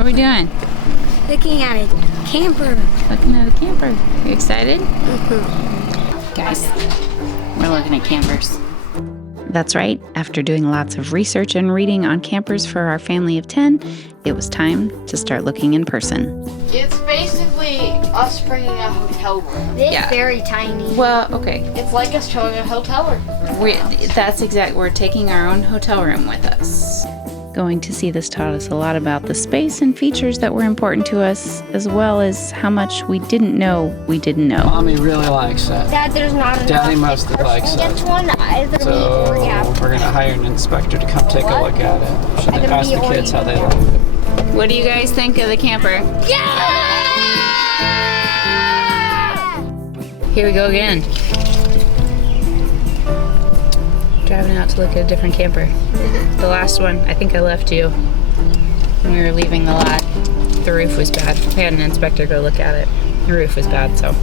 What are we doing? Looking at a camper. Looking at a camper. You excited? Mm-hmm. Guys, we're looking at campers. That's right. After doing lots of research and reading on campers for our family of 10, it was time to start looking in person. It's basically us bringing a hotel room. It's very tiny. Well, okay. It's like us towing a hotel room. We're taking our own hotel room with us. Going to see this taught us a lot about the space and features that were important to us, as well as how much we didn't know we didn't know. Mommy really likes that. Dad, there's not enough. Daddy mostly likes it. So we're going to hire an inspector to come take a look at it. Should they ask the kids how they like it? What do you guys think of the camper? Yeah! Here we go again. Driving out to look at a different camper. The last one, I think I left you when we were leaving the lot. The roof was bad. We had an inspector go look at it. The roof was bad, so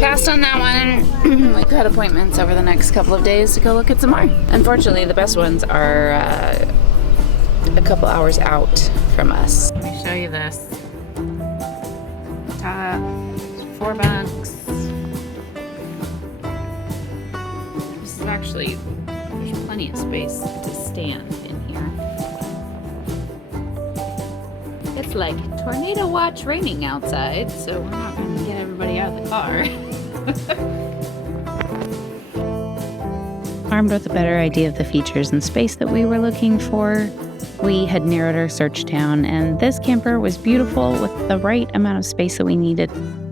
passed on that one, and we've got appointments over the next couple of days to go look at some more. Unfortunately, the best ones are a couple hours out from us. Let me show you this. Top, 4 bunks. This is actually, there's plenty of space to stand in here. It's like tornado watch raining outside, so we're not going to get everybody out of the car. Armed with a better idea of the features and space that we were looking for, we had narrowed our search down, and this camper was beautiful with the right amount of space that we needed,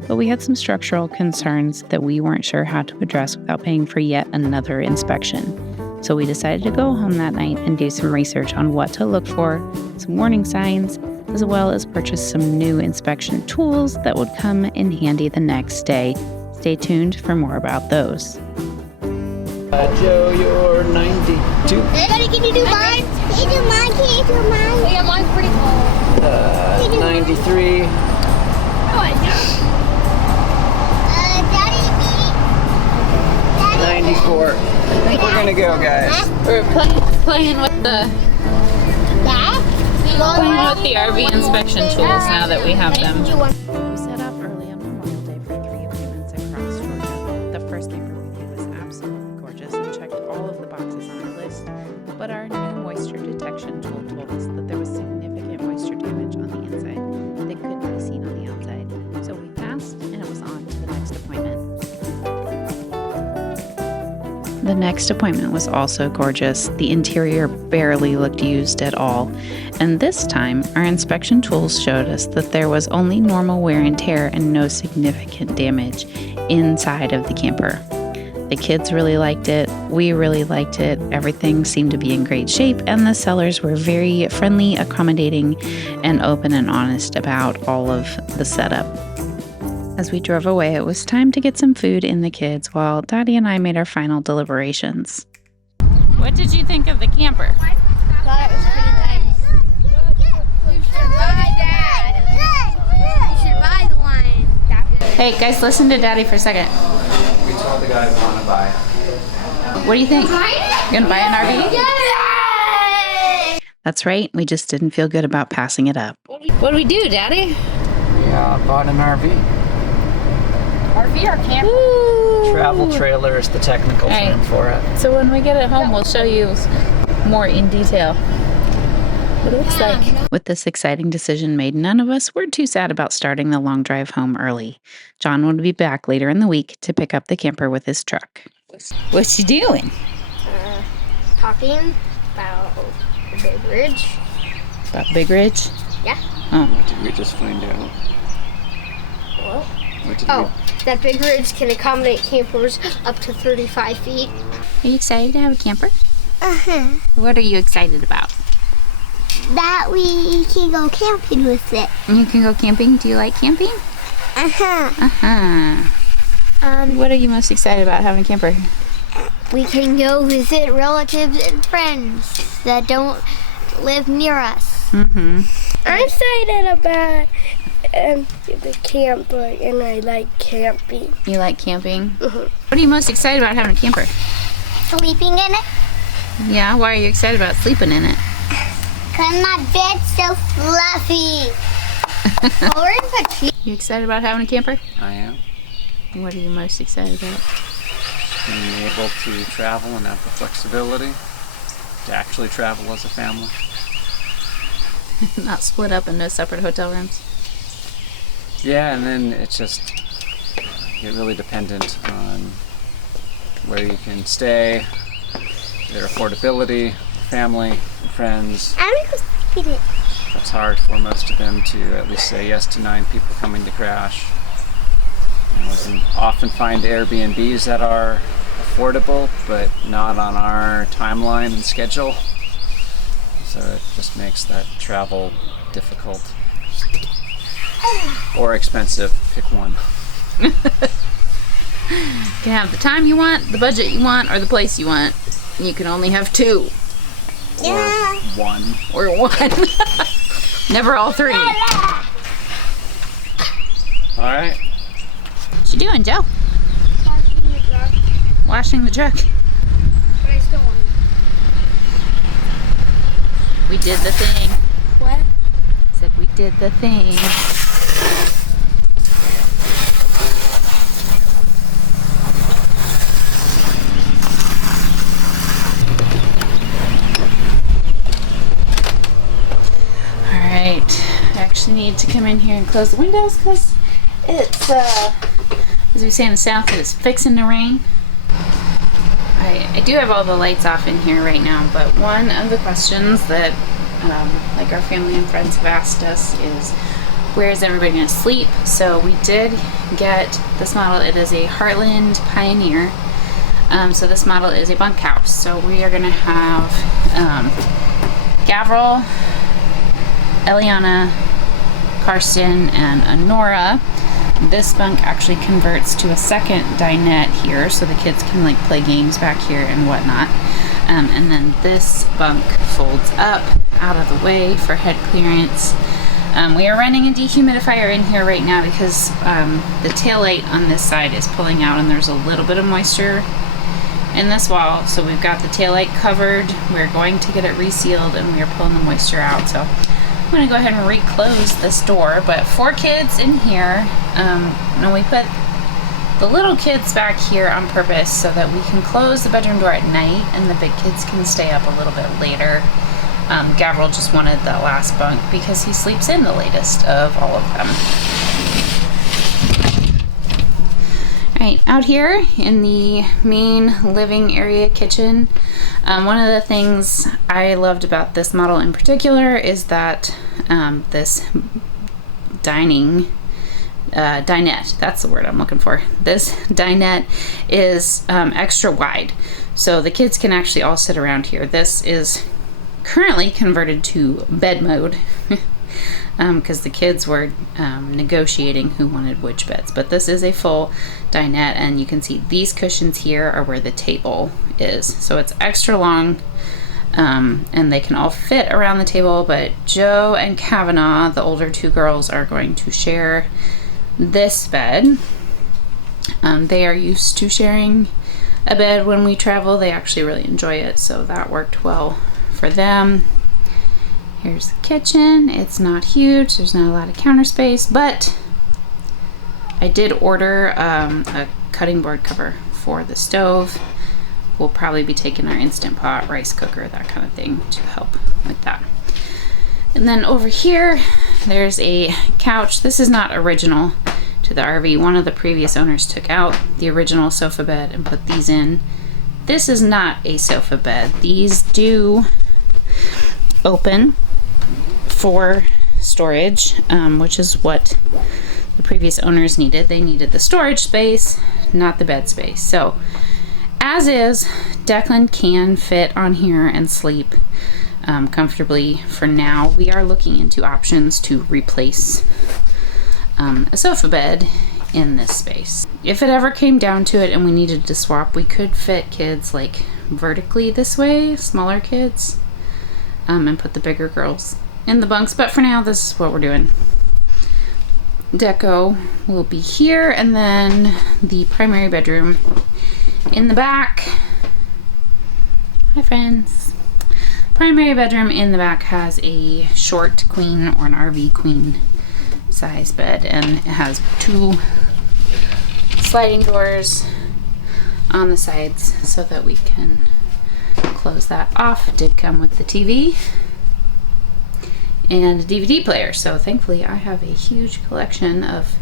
but we had some structural concerns that we weren't sure how to address without paying for yet another inspection. So we decided to go home that night and do some research on what to look for, some warning signs, as well as purchase some new inspection tools that would come in handy the next day. Stay tuned for more about those. Joe, you're 92. Daddy, can you do mine? Can you do mine? Can you do mine? Yeah, mine's pretty cool. 93. Oh, I know. Daddy, me. 94. I think we're gonna go, guys. We're playing with the RV inspection tools now that we have them. We set up early on Memorial Day for 3 appointments across Georgia. The first camper we viewed was absolutely gorgeous and checked all of the boxes on our list, but our new moisture detection tool told us that there was significant moisture damage on the inside that couldn't be seen on the outside. So we passed, and it was on to the next appointment. The next appointment was also gorgeous. The interior barely looked used at all. And this time, our inspection tools showed us that there was only normal wear and tear and no significant damage inside of the camper. The kids really liked it. We really liked it. Everything seemed to be in great shape, and the sellers were very friendly, accommodating, and open and honest about all of the setup. As we drove away, it was time to get some food in the kids while Daddy and I made our final deliberations. What did you think of the camper? I thought it was pretty nice. We should buy Dad. We should buy the one. Hey, guys, listen to Daddy for a second. We told the guy we want to buy. What do you think? You gonna buy an RV? Yay! That's right. We just didn't feel good about passing it up. What do we do, Daddy? We bought an RV. RV or camper? Travel trailer is the technical term for it. So when we get it home, we'll show you more in detail what it looks like. With this exciting decision made, none of us were too sad about starting the long drive home early. John would be back later in the week to pick up the camper with his truck. What's you doing? Talking about the Big Ridge. About Big Ridge? Yeah. Oh. What did we just find out? What? That Big Ridge can accommodate campers up to 35 feet. Are you excited to have a camper? Uh-huh. What are you excited about? That we can go camping with it. You can go camping? Do you like camping? Uh-huh. Uh-huh. What are you most excited about having a camper? We can go visit relatives and friends that don't live near us. Mm-hmm. I'm excited about the camper, and I like camping. You like camping? Mm-hmm. What are you most excited about having a camper? Sleeping in it. Yeah, why are you excited about sleeping in it? Because my bed's so fluffy. You excited about having a camper? I am. What are you most excited about? Being able to travel and have the flexibility to actually travel as a family. Not split up into separate hotel rooms. Yeah, and then it's just get really dependent on where you can stay, their affordability, family, friends. It's hard for most of them to at least say yes to 9 people coming to crash. You know, we can often find Airbnbs that are affordable, but not on our timeline and schedule. So it just makes that travel difficult. Or expensive. Pick one. You can have the time you want, the budget you want, or the place you want. You can only have 2. Or one. Or 1. Never all 3. Alright. What you doing, Joe? Washing the truck. Washing the truck. But I still want it. We did the thing. What? Said we did the thing. Alright. I actually need to come in here and close the windows because it's, as we say in the south, it's fixing to rain. I do have all the lights off in here right now, but one of the questions that like our family and friends have asked us is, where is everybody going to sleep? So we did get this model. It is a Heartland Pioneer. So this model is a bunkhouse. So we are going to have Gavrel, Elyonah, Carsten, and Annorah. This bunk actually converts to a second dinette here, so the kids can like play games back here and whatnot. And then this bunk folds up out of the way for head clearance. We are running a dehumidifier in here right now because the taillight on this side is pulling out and there's a little bit of moisture in this wall. So we've got the taillight covered. We're going to get it resealed and we are pulling the moisture out. So I'm going to go ahead and reclose this door. But 4 kids in here. And we put the little kids back here on purpose so that we can close the bedroom door at night and the big kids can stay up a little bit later. Gavrel just wanted the last bunk because he sleeps in the latest of all of them. Alright, out here in the main living area kitchen, one of the things I loved about this model in particular is that this dinette, that's the word I'm looking for. This dinette is extra wide, so the kids can actually all sit around here. This is currently converted to bed mode because the kids were negotiating who wanted which beds, but this is a full dinette, and you can see these cushions here are where the table is, so it's extra long. And they can all fit around the table, but Joe and Kavannah, the older 2 girls, are going to share this bed. They are used to sharing a bed when we travel. They actually really enjoy it, so that worked well for them. Here's the kitchen. It's not huge, there's not a lot of counter space, but I did order a cutting board cover for the stove. We'll probably be taking our Instant Pot, rice cooker, that kind of thing to help with that. And then over here, there's a couch. This is not original to the RV. One of the previous owners took out the original sofa bed and put these in. This is not a sofa bed. These do open for storage, which is what the previous owners needed. They needed the storage space, not the bed space. So as is, Declan can fit on here and sleep comfortably for now. We are looking into options to replace a sofa bed in this space. If it ever came down to it and we needed to swap, we could fit kids like vertically this way, smaller kids, and put the bigger girls in the bunks, but for now this is what we're doing. Deco will be here, and then the primary bedroom in the back. Hi friends. Primary bedroom in the back has a short queen or an RV queen size bed, and it has 2 sliding doors on the sides so that we can close that off. It did come with the TV and a DVD player, so thankfully I have a huge collection of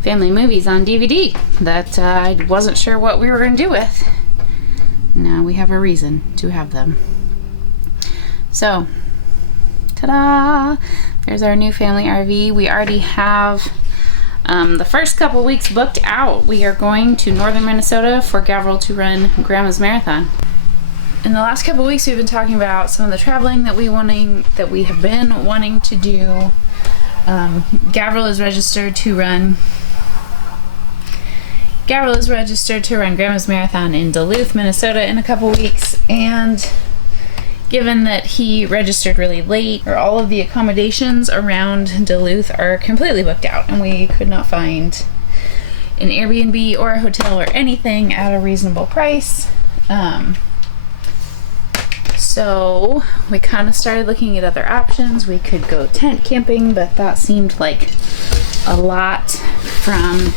family movies on DVD that I wasn't sure what we were going to do with. Now we have a reason to have them. So, ta-da! There's our new family RV. We already have the first couple weeks booked out. We are going to northern Minnesota for Gavrel to run Grandma's Marathon. In the last couple weeks, we've been talking about some of the traveling that we have been wanting to do. Gavrel is registered to run Grandma's Marathon in Duluth, Minnesota in a couple weeks, and given that he registered really late, or all of the accommodations around Duluth are completely booked out, and we could not find an Airbnb or a hotel or anything at a reasonable price. So we kind of started looking at other options. We could go tent camping, but that seemed like a lot from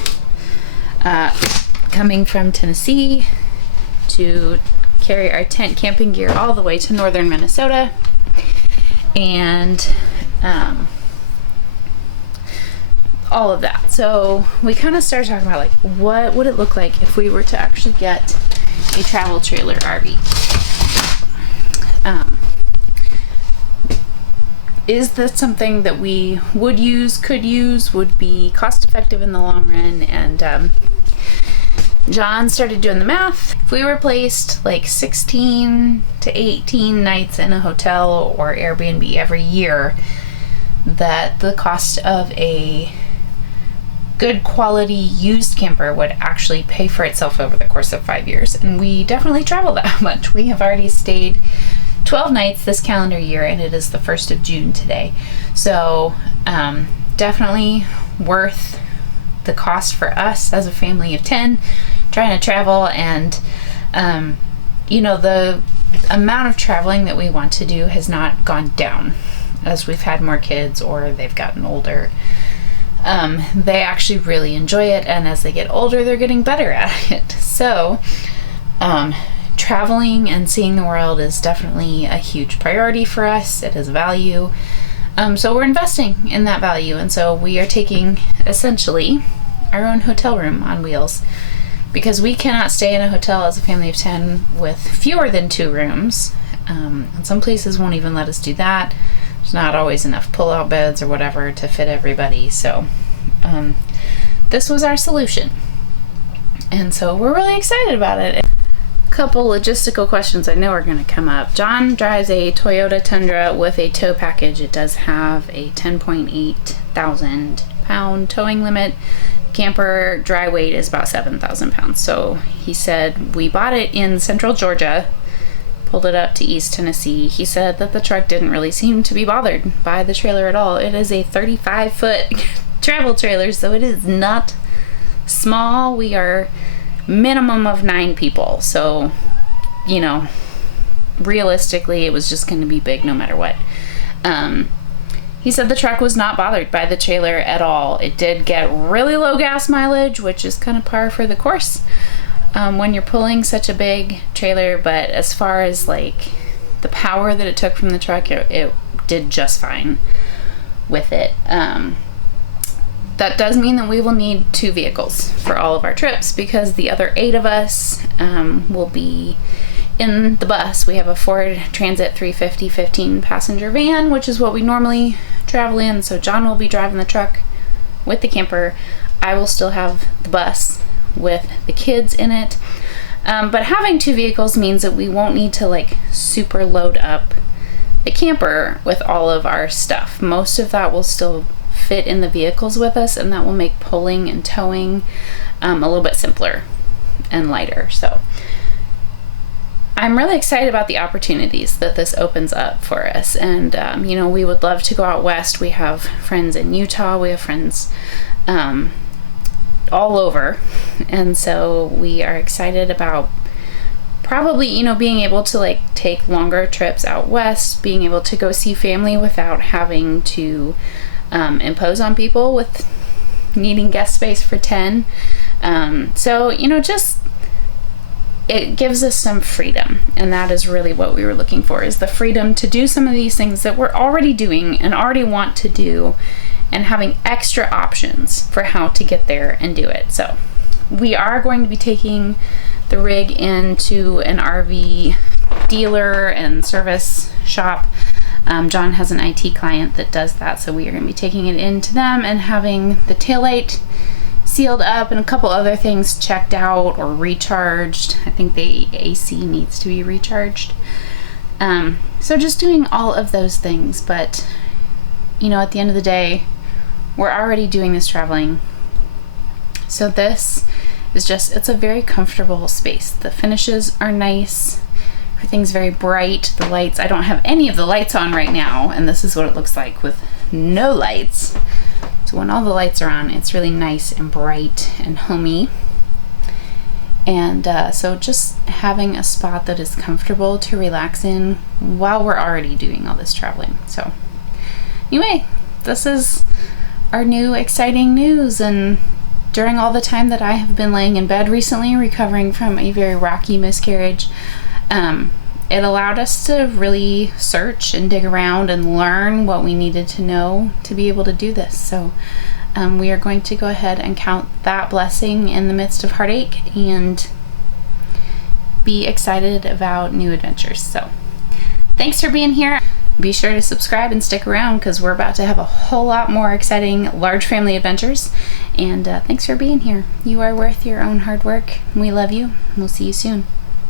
coming from Tennessee to carry our tent camping gear all the way to northern Minnesota. And all of that. So we kind of started talking about, like, what would it look like if we were to actually get a travel trailer RV? Is this something that we would be cost effective in the long run? And John started doing the math. If we were placed like 16 to 18 nights in a hotel or Airbnb every year, that the cost of a good quality used camper would actually pay for itself over the course of 5 years. And we definitely travel that much. We have already stayed 12 nights this calendar year, and it is the 1st of June today. So definitely worth the cost for us as a family of 10 trying to travel. And the amount of traveling that we want to do has not gone down as we've had more kids or they've gotten older. They actually really enjoy it, and as they get older, they're getting better at it. So traveling and seeing the world is definitely a huge priority for us. It is value. So we're investing in that value, and so we are taking essentially our own hotel room on wheels, because we cannot stay in a hotel as a family of 10 with fewer than 2 rooms. And some places won't even let us do that. There's not always enough pull-out beds or whatever to fit everybody. So this was our solution, and so we're really excited about it. Couple logistical questions I know are going to come up. John drives a Toyota Tundra with a tow package. It does have a 10.8 thousand pound towing limit. Camper dry weight is about 7,000 pounds. So he said we bought it in central Georgia, pulled it up to East Tennessee. He said that the truck didn't really seem to be bothered by the trailer at all. It is a 35-foot travel trailer, so it is not small. We are minimum of 9 people, so realistically it was just going to be big no matter what. He said the truck was not bothered by the trailer at all. It did get really low gas mileage, which is kind of par for the course when you're pulling such a big trailer, but as far as like the power that it took from the truck, it did just fine with it. That does mean that we will need 2 vehicles for all of our trips, because the other 8 of us will be in the bus. We have a Ford Transit 350 15 passenger van, which is what we normally travel in. So John will be driving the truck with the camper. I will still have the bus with the kids in it. But having 2 vehicles means that we won't need to like super load up the camper with all of our stuff. Most of that will still fit in the vehicles with us, and that will make pulling and towing a little bit simpler and lighter. So I'm really excited about the opportunities that this opens up for us. And we would love to go out west. We have friends in Utah, we have friends all over, and so we are excited about probably being able to like take longer trips out west, being able to go see family without having to impose on people with needing guest space for 10. So, just it gives us some freedom, and that is really what we were looking for, is the freedom to do some of these things that we're already doing and already want to do, and having extra options for how to get there and do it. So we are going to be taking the rig into an RV dealer and service shop. John has an IT client that does that, so we are going to be taking it into them and having the taillight sealed up and a couple other things checked out or recharged. I think the AC needs to be recharged. So just doing all of those things, but at the end of the day, we're already doing this traveling. So this is it's a very comfortable space. The finishes are nice. Everything's very bright. The lights, I don't have any of the lights on right now, and this is what it looks like with no lights. So when all the lights are on, it's really nice and bright and homey. And so just having a spot that is comfortable to relax in while we're already doing all this traveling. So anyway, this is our new exciting news. And during all the time that I have been laying in bed recently, recovering from a very rocky miscarriage, it allowed us to really search and dig around and learn what we needed to know to be able to do this. So we are going to go ahead and count that blessing in the midst of heartache and be excited about new adventures. So thanks for being here. Be sure to subscribe and stick around, because we're about to have a whole lot more exciting large family adventures. And thanks for being here. You are worth your own hard work. We love you. We'll see you soon.